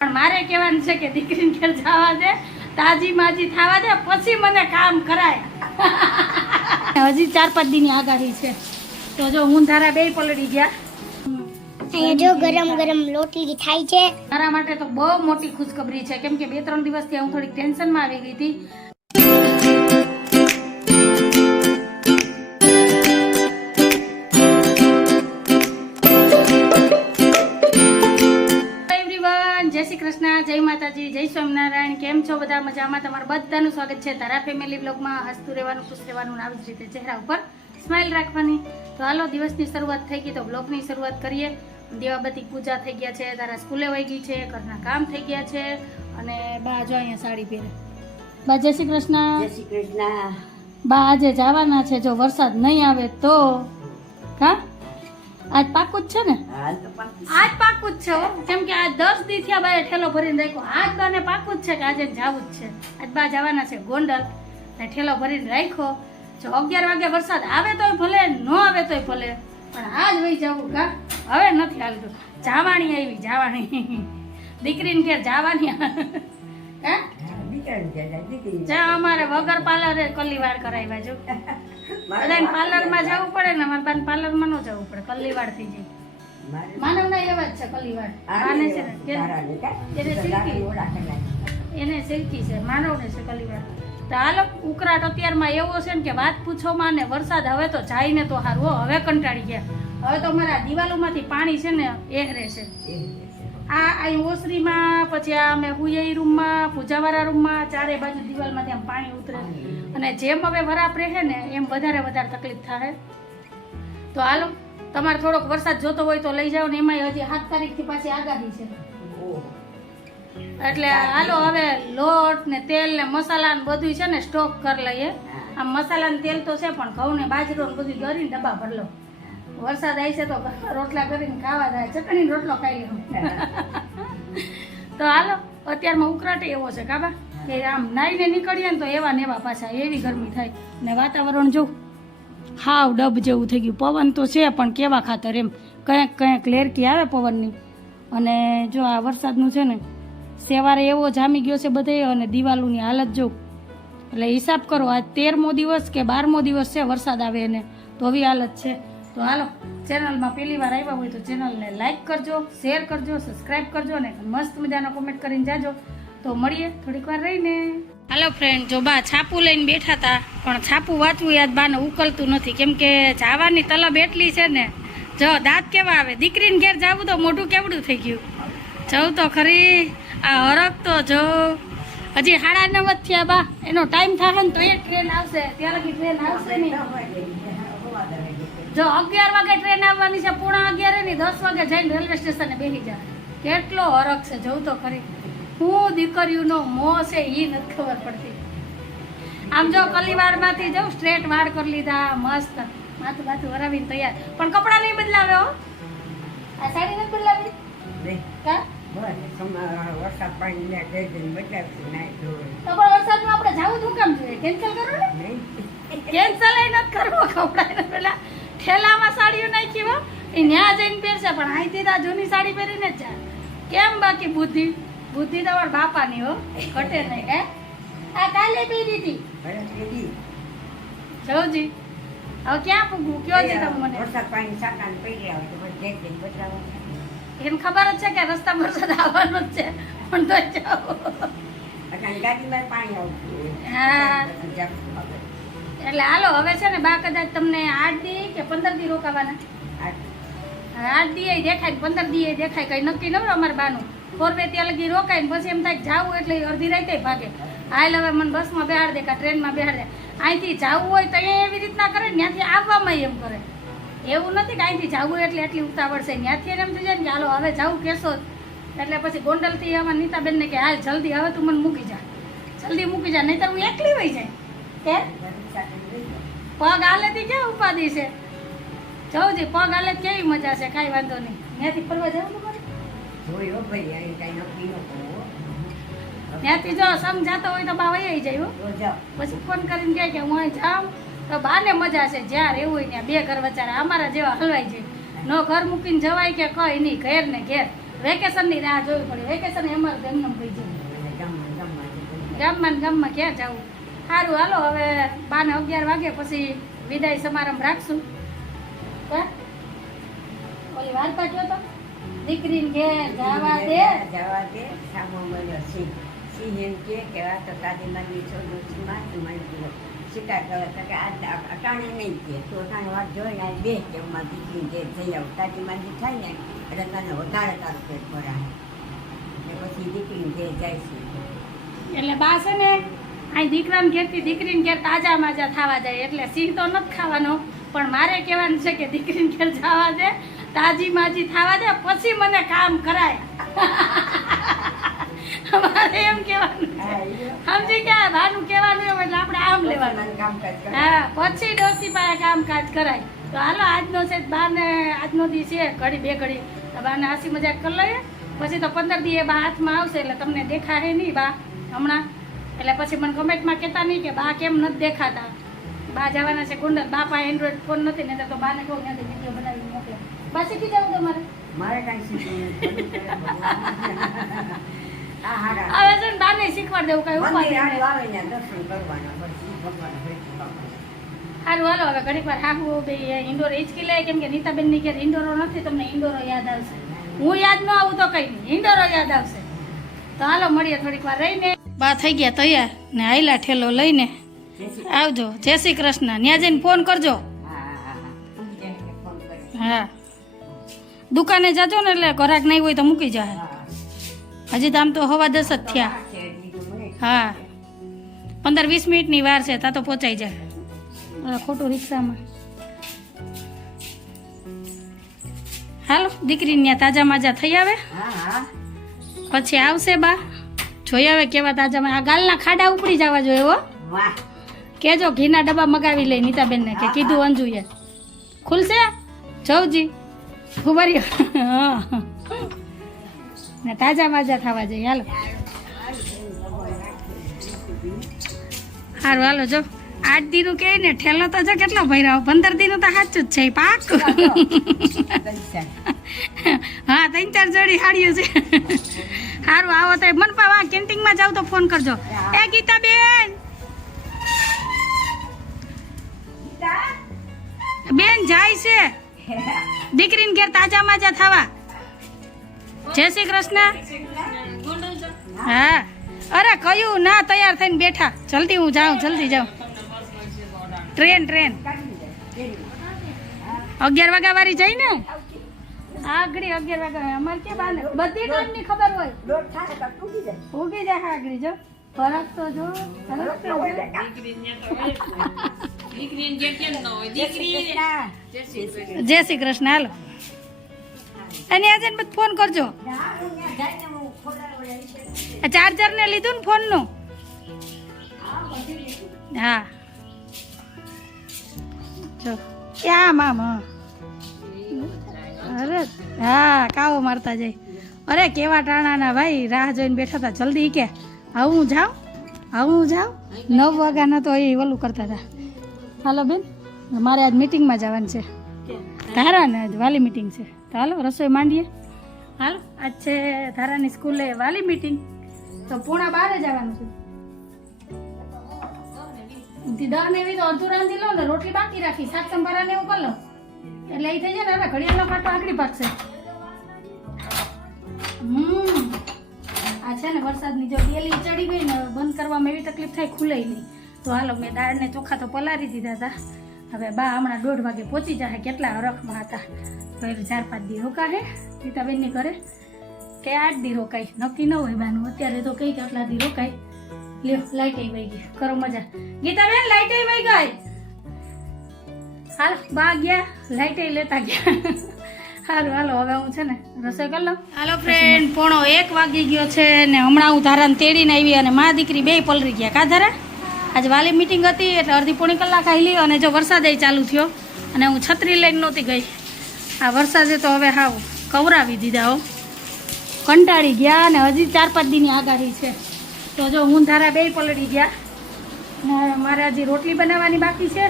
પણ મારે કહેવાનું છે કે દીકરીને ઘેર જવા દે, તાજી માજી થવા દે, પછી મને કામ કરાય. હજી 4-5 દીની આગાહી છે. તો જો હું ધારા બે પલળી ગયા. અહીંયા જો ગરમ ગરમ રોટલી થાય છે. મારા માટે તો બહુ મોટી ખુશખબરી છે, કેમ કે 2-3 દિવસથી હું થોડીક ટેન્શનમાં આવી ગઈ હતી. જય શ્રી કૃષ્ણ, જય માતાજી, જય સ્વામિનારાયણ. કેમ છો બધા? મજામાં? તમારું બધાનું સ્વાગત છે તારા ફેમિલી બ્લોગમાં. હસતું રહેવાનું, ખુશ રહેવાનું, આવી જ રીતે ચહેરા ઉપર સ્માઇલ રાખવાની. તો હાલો, દિવસની શરૂઆત થઈ ગઈ તો બ્લોગની શરૂઆત કરીએ. દેવાબતી પૂજા થઈ ગયા છે, તારા સ્કૂલે વહી ગઈ છે, ઘરના કામ થઈ ગયા છે, અને બા જો અહીંયા સાડી પહેરે. બા જય શ્રી કૃષ્ણ. જય શ્રી કૃષ્ણ. બા આજે જવાના છે, જો વરસાદ નહીં આવે તો. હા, આજ પાકું જ છે ને? આજ પાકું જ છે, કેમ કે આજ 10 દી થયા બાએ ઠેલો ભરીને રાખ્યો. આજ બાને પાકું જ છે કે આજે જવું જ છે. આજ બા જવાના છે ગોંડલ, ને ઠેલો ભરીને રાખ્યો. જો 11 વાગે વરસાદ આવે તોય ભલે, ન આવે તોય ભલે, પણ આજ વહી જવું. કા હવે નથી હાલતું. જવાની આવી, જવાની દીકરીને ઘેર જવાની. હે અમારે વગર પાર્લરે કલીવાડ કરાવ્યા. જો બધાને પાર્લરમાં જવું પડે ને, અમારે બાને પાર્લરમાં ન જવું પડે, કલીવાડ થઈ જાય. માનવ ના એવા જ છે કલીવાડ. આને છે ને એને સિલ્કી છે, માનવ ને છે કલીવાડ. તો હાલો, ઉકળાટ અત્યારમાં એવો છે ને કે વાત પૂછોમાં. ને વરસાદ હવે તો જાય ને તો સારું. હવે કંટાળી ગયા. હવે તો અમારા દિવાલોમાંથી પાણી છે ને એહરે છે. આ અહીં ઓસરીમાં, પછી આ અમે હુઈ રૂમમાં, પૂજાવાળા રૂમમાં, ચારે બાજુ દિવાલમાંથી આમ પાણી ઉતરે. અને જેમ હવે વરાપ રહે ને એમ વધારે તકલીફ થાય. તો હાલો, તમારે થોડોક વરસાદ જોતો હોય તો લઈ જાઓ ને. એમાં હજી 7 તારીખથી પાછી આગાહી છે. એટલે હાલો, હવે લોટ ને તેલ ને મસાલા ને બધું છે ને સ્ટોક કરી લઈએ. આમ મસાલા ને તેલ તો છે, પણ ઘઉં ને બાજરો ને બધું કરીને ડબ્બા ભરી લો. વરસાદ આવી છે તો રોટલા કરીને ખાવા જાય, ચટણી રોટલો ખાઈ લો. તો હાલો, અત્યારમાં ઉકળાટ એવો છે કાબા કે આમ નાઈને નીકળીએ ને તો એવા ને એવા પાછા, એવી ગરમી થાય. ને વાતાવરણ જો હાવ ડબ જેવું થઈ ગયું. પવન તો છે પણ કેવા ખાતર, એમ કંઈક લેરકી આવે પવનની. અને જો આ વરસાદનું છે ને સવારે એવો જામી ગયો છે બધે. અને દિવાલોની હાલત જો, એટલે હિસાબ કરો, આજ 13મો દિવસ કે 12મો દિવસ છે વરસાદ આવે એને, તો આવી હાલત છે. તો હાલો, ચેનલમાં પહેલી વાર આવ્યા હોય તો ચેનલને લાઈક કરજો, શેર કરજો, સબસ્ક્રાઈબ કરજો, અને મસ્ત મજાનો કોમેન્ટ કરીને જાજો. તો મળીએ થોડીક વાર રહીને. હાલો ફ્રેન્ડ, જો બા છાપું લઈને બેઠા હતા, પણ છાપું વાંચવું યાદ બાને ઉકલતું નથી, કેમ કે જવાની તલબ એટલી છે ને. જો દાંત કેવા આવે. દીકરીને ઘેર જવું તો મોઢું કેવડું થઈ ગયું. જવું તો ખરી, આ હરક તો જો હજી 9:30 થયા બા. એનો ટાઈમ થાય ને તો એ ટ્રેન આવશે, ત્યાં લગી ટ્રેન આવશે નહીં. જો 11 વાગે ટ્રેન આવવાની છે, 11:15 ની, 10 વાગે જઈને રેલવે સ્ટેશને બેસી જાય. કેટલો હરક છે, જવું તો ખરી. હું દીકરીઓનો મોહ છે એ નથી ખબર પડતી. આમ જો કલીવાડમાંથી જાઉં, સ્ટ્રેટ વાળ કરી લીધા, મસ્ત માથું બાથું વરાવીને તૈયાર. પણ કપડાં નહીં બદલાવે હો. આ સાડી નથી બદલાવી કા? વરસાદ પાણી બદલાવશું ના તો પણ વરસાદમાં આપણે જવું શું કામ જોઈએ? કેન્સલ કરો ને. કેન્સલ નથી કરવો. કપડા પેલા ઠેલામાં સાડીઓ નાખી હો, એ ન્યા જઈને પહેરશે, પણ અહીંથી તો જૂની સાડી પહેરીને જ જાય. કેમ બાકી બુદ્ધિ તમારા બાપાની હો, ઘટે નહીં. હે આ કાલે પહેરી હતી જવજી. હવે ક્યાં પૂગવું કયો છે તમે મને? વરસાદ પાણી સાકાને પડી આવે તો બદલાવ. એને ખબર જ છે કે રસ્તા વરસાદ આવવાનો જ છે, પણ તો જાઓ. ગાડીમાં પાણી આવતું. હા, એટલે હાલો, હવે છે ને બા કદાચ તમને 8 દી કે 15 દી રોકાવાના. 8 દી દેખાય, 15 દી દેખાય, કઈ નક્કી ન હોય અમારે બાનું. 4 વે ત્યાં લગી રોકાય ને પછી એમ થાય જાવું એટલે અડધી રાતે ભાગે. હાલ હવે મને બસમાં બેહાડ દે, કા ટ્રેનમાં બેહાડ દે. અહીંથી જવું હોય તો એવી રીતના કરે, ત્યાંથી આવવામાં એમ કરે. એવું નથી કે અહીંથી જવું એટલે એટલી ઉતાવળ છે. ત્યાંથી એમ થઈ જાય ને કે હાલો હવે જવું કેશો, એટલે પછી ગોંડલથી અમારા નીતાબેનને કે હાલ જલ્દી હવે તું મને મૂકી જા, જલ્દી મૂકી જા, નહીં તો હું એકલી વહી જાય. કે પગ હાલેથી કેવું ઉપાધિ છે. જવજી, પગ હાલે કેવી મજા છે, કાંઈ વાંધો નહીં. ત્યાંથી ફરવા જવું તમારે? ત્યાંથી જો સમજાતો હોય તો બા વહી જાય હો. પછી ફોન કરીને કહે કે હું અહીં જાઉં તો બાને મજા છે. જ્યાં રહેવું હોય ત્યાં 2 ઘર વચારે અમારા જેવા હલવાઈ જાય. ન ઘર મૂકીને જવાય કે કઈ નહીં, ઘેર ને ઘેર. વેકેશનની રાહ જોવી પડે. વેકેશન અમારું એમને થઈ જાય. અને ગામમાં ગામમાં ને ગામમાં ક્યાં જવું. સારું હાલો હવે 12 ને 11 વાગે પછી વિદાય સમારંભ રાખશું. હા? ઓલી વાત પાડ્યો તો દીકરીને ઘેર જવા દે. જવા દે સામો મળ્યો સિંહ. સિંહ એમ કે આ તો તાજી મારી છોડું છું માથું મારી ગયો શિકાર કરે તો કે આ અટાણે નહીં કે તું અટાણે વાત જોઈને આ બે કે અમારા દીકરી ઘેર જઈ આવું તાજી મારી થાય ને એટલે તને વધારે તારું પેટ ભરાય એટલે પછી દીકરીને ઘેર જાય છે. એટલે બા છે ને અહીં દીકરાને ઘેરથી દીકરીને ઘેર તાજા માજા થવા જાય. એટલે સિંહ તો નથી ખાવાનો પણ મારે કહેવાનું છે કે દીકરીને ઘેર જવા દે, તાજી માજી થવા દે, પછી મને કામ કરાય. મારે એમ કહેવાનું છે. સમજી ગયા? ભાનું કહેવાનું એમ એટલે આપણે આમ લેવાનું. કામકાજ કરે. હા, પછી ડોસી પાસે કામકાજ કરાય. તો હાલો આજનો છે બાને આજનો દી છે ઘડી બે ઘડી તો બાને હાસી મજાક કરી લઈએ. પછી તો 15 દી એ બા હાથમાં આવશે એટલે તમને દેખાશે નહીં બા હમણાં. એટલે પછી મને કમેન્ટમાં કહેતા નહીં કે બા કેમ નથી દેખાતા. બા જવાના છે ગુંડલ. બા પાસે એન્ડ્રોઈડ ફોન નથી ને તો બાને કહું ત્યાંથી વિડીયો બનાવી મોકલે. બા શીખી જાવ તમારે. મારે કાંઈ શીખવું આ હારા હવે છે ને બાને શીખવાડ દેવું કઈ ઉપાય મંદિર નહીં. આવે ને દર્શન કરવાના બસ ભગવાન ભેટી બાપા. સારું હાલો હવે ઘડીક વાર હાકવું બે ઇન્ડોર હિંચકી લે કેમ કે નીતાબેન ની ઘેર ઇન્ડોરો નથી. તમને ઇન્ડોરો યાદ આવશે. હું યાદ ન આવું તો કઈ નહીં, ઇન્ડોરો યાદ આવશે. તો હાલો મળીએ થોડીક વાર રહીને. બા થઈ ગયા તૈયાર ને આયલા ઠેલો લઈને આવજો. જય શ્રી કૃષ્ણ. ત્યાં જઈને ફોન કરજો. હા, દુકાને જાજો ને એટલે ઘરાક નહીં હોય તો મૂકી જાય. હજી તો આમ તો 10:15 જ થયા. હા, 15-20 મિનિટની વાર છે તા તો પહોંચાઈ જાય. ખોટું રિક્ષામાં. હાલો દીકરીને ત્યાં તાજા માજા થઈ આવે પછી આવશે બા. જોઈ આવે કેવા તાજા. આ ગાલના ખાડા ઉપડી જવા જોઈએ હો. કેજો ઘીના ડબ્બા મગાવી લે નીતાબેન ને કે કીધું અંજુએ. ખુલશે જવજી ખુબરી. હા ને તાજા માજા થવા જોઈએ. હાલો સારું હાલો જો 8 દીનું કે ને ઠેલો તો જો કેટલો ભર્યો. 15 દીનું તો સાચું જ છે પાકું. હા 3-4 જોડી હાડીઓ છે. સારું આવો તો મનપા વા કેન્ટીનમાં જાવ તો ફોન કરજો. એ ગીતાબેન બેન જાય છે દીકરીને ઘેર તાજા માજા થવા. જય શ્રી કૃષ્ણ. હા અરે કયું ના તૈયાર થઈને બેઠા. જલ્દી હું જાઉં, જલ્દી જાઉં. ટ્રેન 11 વાગ્યા વાળી જઈ ને આગળ 11 વાગ્યા. અમારે કે બાને બધી ટાઈમની ખબર હોય. ઉગી જાય આગળ જો. ફરક તો જો. જય શ્રી કૃષ્ણ. હાલો અને આજે બધું ફોન કરજો. ચાર્જર ને લીધું ને ફોન નું. હા જો ક્યાં મામા. અરે હા કાવો મારતા જાય. અરે કેવા ટાણાના ભાઈ રાહ જોઈને બેઠા હતા. જલ્દી કે હું જાઉં 9 વાગ્યાના તો એ ઓલું કરતા હતા. હાલો બેન મારે આજ મિટિંગમાં જવાનું છે. ધારાને આજ વાલી મિટિંગ છે. તો હાલો રસોઈ માંડીએ. હાલો આજ છે ધારાની સ્કૂલે વાલી મિટિંગ તો 11:30 જવાનું છે. 10 ને 20 તો અડધું રાંધી લો ને રોટલી બાકી રાખી શાક સંભારા ને એવું કરી લો એટલે એ થઈ જાય ને. હવે ઘડિયાળનો કાંટો આકડી પાકશે. આ છે ને વરસાદની જો ડેલી ચડી ગઈ ને બંધ કરવામાં એવી તકલીફ થાય ખુલે નહીં. તો હાલો મેં દાળ ને ચોખા તો પલારી દીધા હતા. હવે બા હમણાં 1:30 વાગે પહોંચી જાય. કેટલા હરખમાં હતા. તો 4-5 દી રોકાય ગીતાબેનની ઘરે કે 8 દી રોકાય નક્કી ન હોય બાનું. અત્યારે તો કઈ કેટલા દી રોકાય. લ્યો લાઈટ વહી ગઈ. કરો મજા. ગીતાબેન લાઈટ વહી ગઈ. હાલ બા ગયા લાઈટ લેતા ગયા. સારું હાલો હવે હું છે ને રસોઈ કરી લઉં. હાલો ફ્રેન્ડ 1:15 વાગી ગયો છે ને હમણાં હું ધારાને તેડીને આવી અને મા દીકરી 2 પલરી ગયા. કા ધારા આજે વાલી મિટિંગ હતી એટલે અડધી પોણી કલાક આવેલી અને જો વરસાદ ચાલુ થયો અને હું છત્રી લઈને નહોતી ગઈ. આ વરસાદે તો હવે હાવ કવરાવી દીધા હો. કંટાળી ગયા અને હજી 4-5 દીની આગાહી છે. તો જો હું ધારા 2 પલળી ગયા ને મારે હજી રોટલી બનાવવાની બાકી છે.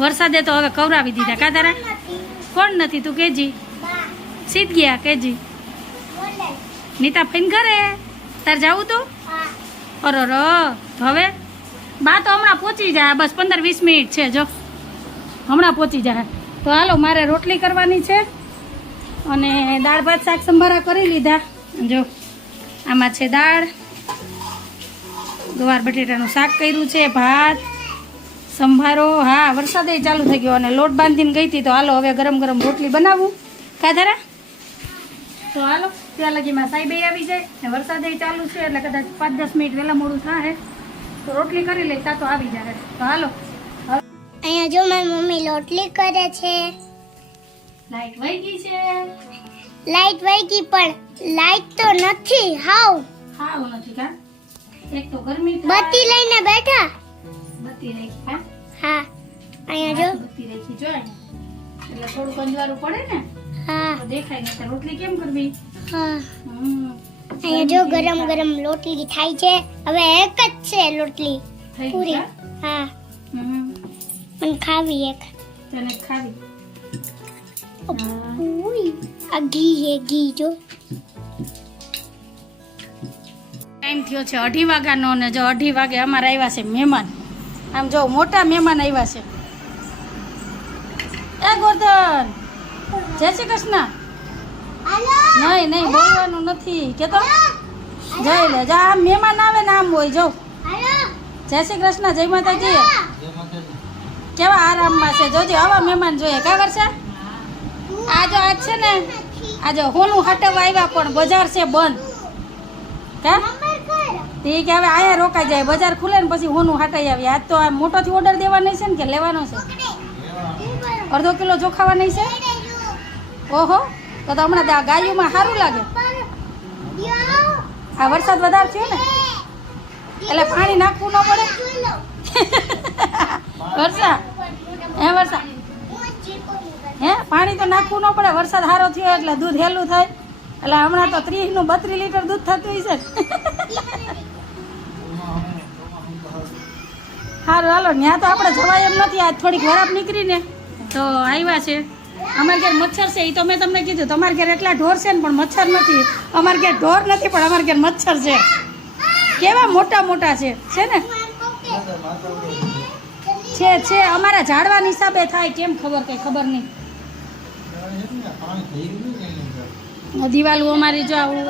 વરસાદે તો હવે કવરાવી દીધા. કા ધારા કોણ નથી તું કેજી સીધ ગયા કેજી નીતા ફઈને ઘરે તાર જાવું તું અરે હવે બા તો હમણાં પહોંચી જાય બસ 15-20 મિનિટ છે જો હમણાં પહોંચી જાય તો હાલો મારે રોટલી કરવાની છે અને દાળ ભાત શાક સંભારા કરી લીધા જો આમાં છે દાળ ગવાર બટેટાનું શાક કર્યું છે ભાત સંભારો હા વરસાદ ચાલુ થઈ ગયો અને લોટ બાંધીને ગઈ હતી તો હાલો હવે ગરમ ગરમ રોટલી બનાવું કાધારા તો હાલો ત્યાં લગીમાં સાહેબે આવી જાય ને વરસાદ ચાલુ છે એટલે કદાચ 5-10 મિનિટ વહેલા મોડું થાય તો રોટલી કરી લઈ તા તો આવી જાય તો હાલો અહીંયા જો મારી મમ્મી રોટલી કરે છે લાઈટ વહી ગઈ છે લાઈટ વહી ગઈ પણ લાઈટ તો નથી હાવ નથી કા એક તો ગરમી બત્તી લઈને બેઠા બત્તી રાખી કા હા અહીંયા જો બત્તી રાખી જો એટલે થોડું કંજવારું પડે ને હા તો દેખાય નહીં તો રોટલી કેમ કરવી હા અહીંયા જો ગરમ ગરમ રોટલી થાય છે હવે એક જ છે રોટલી થઈ પૂરી ગઈ હા પણ ખાવી એક તને ખાવી ઉઈ આ ઘી હે ઘી જો ટાઈમ થયો છે 2:30 વાગ્યાનો અને જો 2:30 વાગે અમારે આવ્યા છે મહેમાન આમ જો મોટા મહેમાન આવ્યા છે એ ગોર્ધન જય શ્રી કૃષ્ણ નહીં નહીં બોલવાનું નથી કેતો જય લે જા આમ મહેમાન આવે ને આમ હોય જો જય શ્રી કૃષ્ણ જય માતાજી કેવા આરામમાં છે જોજે આવા મહેમાન જોઈએ કા વર્ષા આજ છે ને આજે હોનું હટાવવા આવ્યા પણ બજાર છે બંધ કા તે કે હવે અહીંયા રોકાઈ જાય બજાર ખુલે ને પછી હોનું હટાઈ આવી આજ તો આ મોટોથી ઓર્ડર દેવાનો છે ને કે લેવાનો છે અડધો કિલો ચોખાવા નહીં છે ઓહો તો હમણાં ગાયોમાં સારું લાગે આ વરસાદ વધારે થયો ને એટલે પાણી નાખવું ન પડે વર્ષા હે પાણી તો નાખવું ન પડે વરસાદ સારો થયો એટલે દૂધ હેલું થાય એટલે હમણાં તો 30 નું 32 લીટર દૂધ થતું હશે સારું હાલો ત્યાં તો આપણે જવાય એમ નથી આજ થોડીક વરાપ નીકળીને તો આવ્યા છે અમારે ઘેર મચ્છર છે એ તો મેં તમને કીધું તમારે ઘેર એટલા ઢોર છે ને પણ મચ્છર નથી અમારે ઘેર ઢોર નથી પણ અમારે ઘેર મચ્છર છે કેવા મોટા મોટા છે છે અમારા ઝાડવાના હિસાબે થાય કેમ ખબર કઈ ખબર નહીં દિવાલો અમારી જો આવું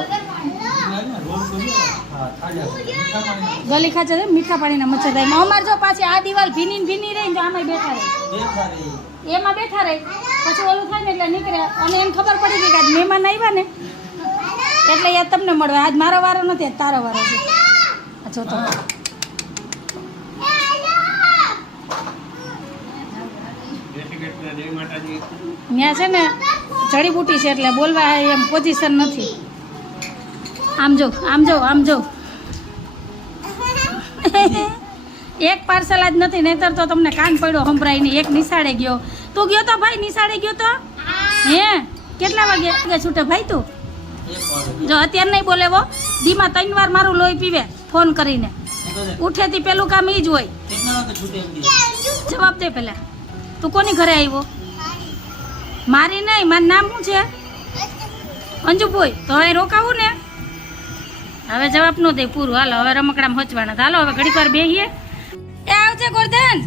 ગલી ખાચે મીઠા પાણીના મચ્છર થાય અમારે જો પાછી આ દિવાલ ભીની રહી તો આમાં બેઠા રહે એમાં બેઠા રહે પછી ઓલું થાય ને એટલે નીકળે અને એમ ખબર પડી ગઈ કે આજ મહેમાન આવ્યા ને એટલે યાદ તમને મળવા આજ મારો વારો નથી આજ તારો વારો છે જો તો ત્યાં છે ને જડીબુટી છે એટલે બોલવા એમ પોઝિશન નથી આમ જો એક પાર્સલ આજ નથી નહીતર તો તમને કાન પડ્યો સંભળાય નહીં એક નિશાળે ગયો તું ગયો તો ભાઈ નિશાળે ગયો તો હે કેટલા વાગે છૂટે ભાઈ તું જો અત્યારે નહીં બોલેવો દીમાં 3 વાર મારું લોહી પીવે ફોન કરીને ઉઠેથી પેલું કામ એ જ હોય જવાબ દે પેલા તું કોની ઘરે આવ્યો મારી નહીં મારું નામ શું છે અંજુભાઈ તો હવે રોકાવું ને હવે જવાબ નો દે પૂરું હાલો હવે રમકડામાં હોચવાના હાલો હવે ઘડીક વાર બેહીએ એ આવજે ગોરધન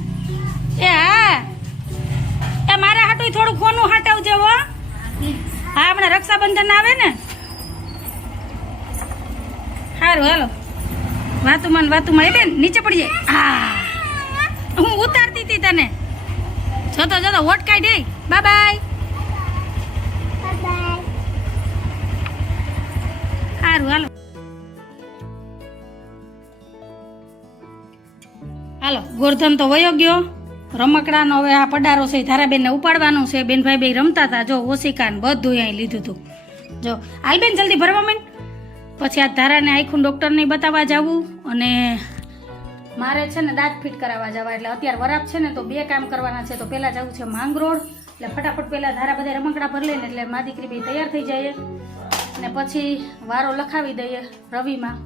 એ હા એ મારા હાટું થોડું ખોનું હટાવજે હો હા હમણાં રક્ષાબંધન આવે ને સારું હાલો વાતુમાં એ બેન નીચે પડી જાય હા હું ઉતારતી હતી તને જોતો વોટ કાઢ દે બાય બાય સારું હાલો ગોરધન તો વયો ગયો રમકડાનો હવે આ પડારો છે ધારાબેનને ઉપાડવાનું છે બેનભાઈ બે રમતા હતા જો ઓશિકાન બધું અહીં લીધું હતું જો હાલ બેન જલ્દી ભરવા માંડ પછી આ ધારાને આખું ડૉક્ટરને બતાવવા જવું અને મારે છે ને દાંત ફિટ કરાવવા જવા એટલે અત્યારે વરાપ છે ને તો 2 કામ કરવાના છે તો પહેલાં જવું છે માંગરોળ એટલે ફટાફટ પહેલાં ધારા બધા રમકડા ભરી લઈને એટલે મા દીકરી બે તૈયાર થઈ જાય અને પછી વારો લખાવી દઈએ રવિમાં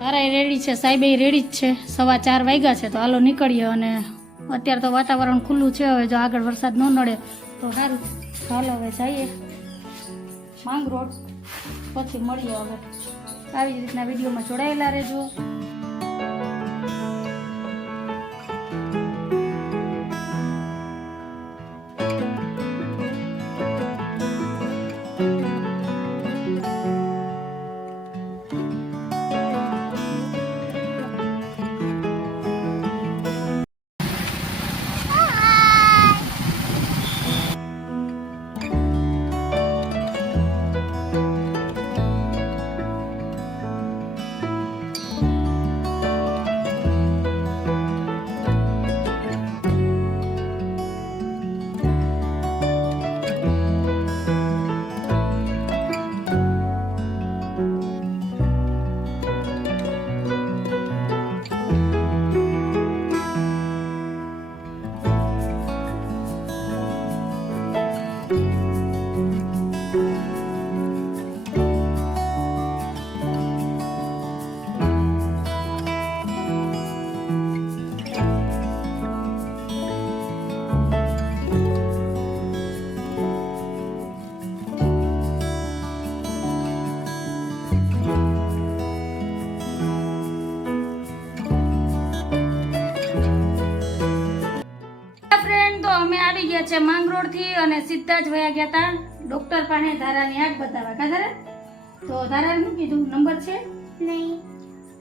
ધારા રેડી છે સાહેબ રેડી જ છે 4:15 વાગ્યા છે તો હાલો નીકળીએ અને અત્યારે તો વાતાવરણ ખુલ્લું છે હવે જો આગળ વરસાદ ન નડે તો સારું હાલો હવે જઈએ માંગરોળ. પછી મળીએ હવે આવી જ રીતના વિડીયોમાં જોડાયેલા રહેજો. છે માંગરોળ થી અને સીધા જ વયા ગયા હતા ડોક્ટર પાસે ધારાની આંખ બતાવવા. કા ધારા? તો ધારાને શું કીધું? નંબર છે નહીં.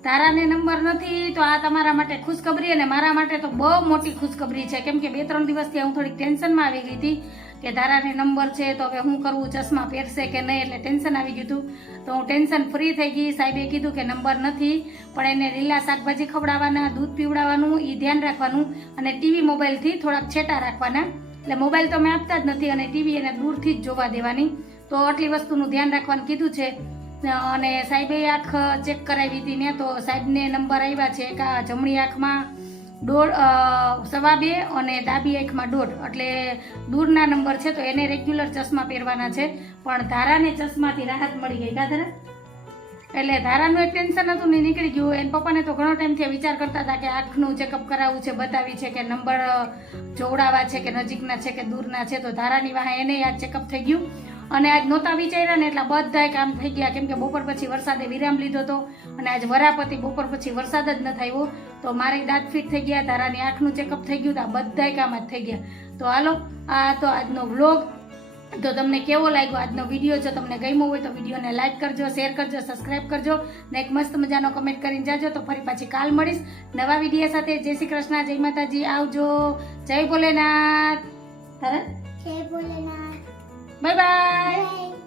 ધારાને નંબર નથી. તો આ તમારા માટે ખુશખબરી અને મારા માટે તો બહુ મોટી ખુશખબરી છે. કેમ કે 2-3 દિવસથી હું થોડીક ટેન્શનમાં આવી ગઈ હતી કે ધારાને નંબર છે તો હવે હું કરવું, ચશ્મા પહેરશે કે નહીં, એટલે ટેન્શન આવી ગયું હતું. તો હું ટેન્શન ફ્રી થઈ ગઈ. સાહેબે કીધું કે નંબર નથી, પણ એને લીલા શાકભાજી ખવડાવવાના, દૂધ પીવડાવવાનું, એ ધ્યાન રાખવાનું અને ટીવી મોબાઈલથી થોડાક છેટા રાખવાના. એટલે મોબાઈલ તો મેં આપતા જ નથી અને ટીવી એને દૂરથી જ જોવા દેવાની. તો આટલી વસ્તુનું ધ્યાન રાખવાનું કીધું છે. અને સાહેબે આંખ ચેક કરાવી હતી ને, તો સાહેબને નંબર આવ્યા છે કે જમણી આંખમાં 2.2 અને ડાબી આંખમાં 1.5, એટલે દૂરના નંબર છે. તો એને રેગ્યુલર ચશ્મા પહેરવાના છે. પણ ધારાને ચશ્માથી રાહત મળી ગઈ. કા ધારા? એટલે ધારાનું એક ટેન્શન હતું ને નીકળી ગયું. એના પપ્પાને તો ઘણો ટાઈમથી વિચાર કરતા હતા કે આંખનું ચેકઅપ કરાવવું છે, બતાવી છે કે નંબર જોવડાવા છે કે નજીકના છે કે દૂરના છે. તો ધારાની વાહે એને આ ચેકઅપ થઈ ગયું. અને આજ નહોતા વિચાર્યા ને એટલા બધાય કામ થઈ ગયા. કેમ કે બપોર પછી વરસાદે વિરામ લીધો હતો અને આજ વરાપતિ બપોર પછી વરસાદ જ ન થયો. તો મારે દાંત ફિટ થઈ ગયા, ધારાની આંખનું ચેકઅપ થઈ ગયું. તો આ બધાય કામ જ થઈ ગયા. તો હાલો, આ તો આજનો વ્લોગ. તો તમને કેવો લાગ્યો આજનો વિડીયો? જો તમને ગમ્યો હોય તો વિડીયોને લાઈક કરજો, શેર કરજો, સબસ્ક્રાઈબ કરજો ને એક મસ્ત મજાનો કમેન્ટ કરીને જાજો. તો ફરી પાછી કાલ મળીશ નવા વિડીયો સાથે. જય શ્રી કૃષ્ણ, જય માતાજી, આવજો, જય ભોલેનાથ. જય ભોલેનાથ. Bye bye. બાય.